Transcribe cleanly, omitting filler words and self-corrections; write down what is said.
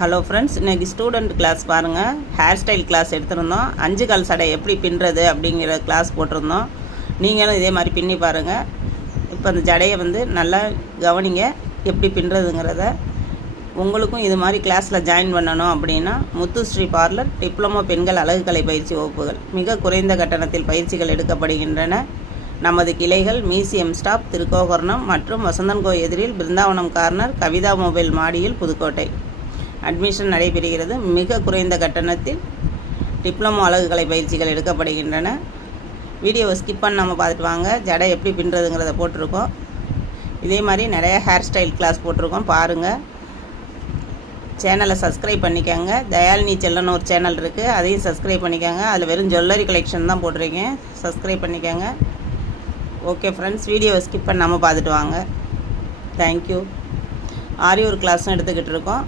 Hello friends, இன்றைக்கி student class பாருங்கள். Hair style class எடுத்திருந்தோம். 5 கால் சடை எப்படி பின்னுறது அப்படிங்கிற கிளாஸ் போட்டிருந்தோம். நீங்களும் இதே மாதிரி பின்னி பாருங்கள். இப்போ அந்த ஜடையை நல்லா கவனிங்க, எப்படி பின்னுறதுங்கிறத. உங்களுக்கும் இது மாதிரி கிளாஸில் ஜாயின் பண்ணணும் அப்படின்னா முத்துஸ்ரீ பார்லர் டிப்ளமோ பெண்கள் அழகுக்கலை பயிற்சி வகுப்புகள் மிக குறைந்த கட்டணத்தில் பயிற்சிகள் எடுக்கப்படுகின்றன. நமது கிளைகள் மியூசியம் ஸ்டாப், திருக்கோகர்ணம் மற்றும் வசந்தன்கோ எதிரில், பிருந்தாவனம் கார்னர், கவிதா மொபைல் மாடியில், புதுக்கோட்டை. அட்மிஷன் நடைபெறுகிறது. மிக குறைந்த கட்டணத்தில் டிப்ளமோ அழகுக்கலை பயிற்சிகள் எடுக்கப்படுகின்றன. வீடியோவை ஸ்கிப் பண்ணாமல் பார்த்துட்டு வாங்க. ஜடை எப்படி பின்னுறதுங்கிறத போட்டிருக்கோம். இதே மாதிரி நிறைய ஹேர் ஸ்டைல் கிளாஸ் போட்டிருக்கோம், பாருங்கள். சேனலை சப்ஸ்கிரைப் பண்ணிக்கோங்க. தயாலினி செல்லன்னு ஒரு சேனல் இருக்குது, அதையும் சப்ஸ்கிரைப் பண்ணிக்கோங்க. அதில் வெறும் ஜுவல்லரி கலெக்ஷன் தான் போட்டிருக்கேன், சப்ஸ்கிரைப் பண்ணிக்கோங்க. ஓகே ஃப்ரெண்ட்ஸ், வீடியோவை ஸ்கிப் பண்ணாமல் பார்த்துட்டு வாங்க. தேங்க்யூ. ஆரி ஒரு கிளாஸும் எடுத்துக்கிட்டு இருக்கோம்.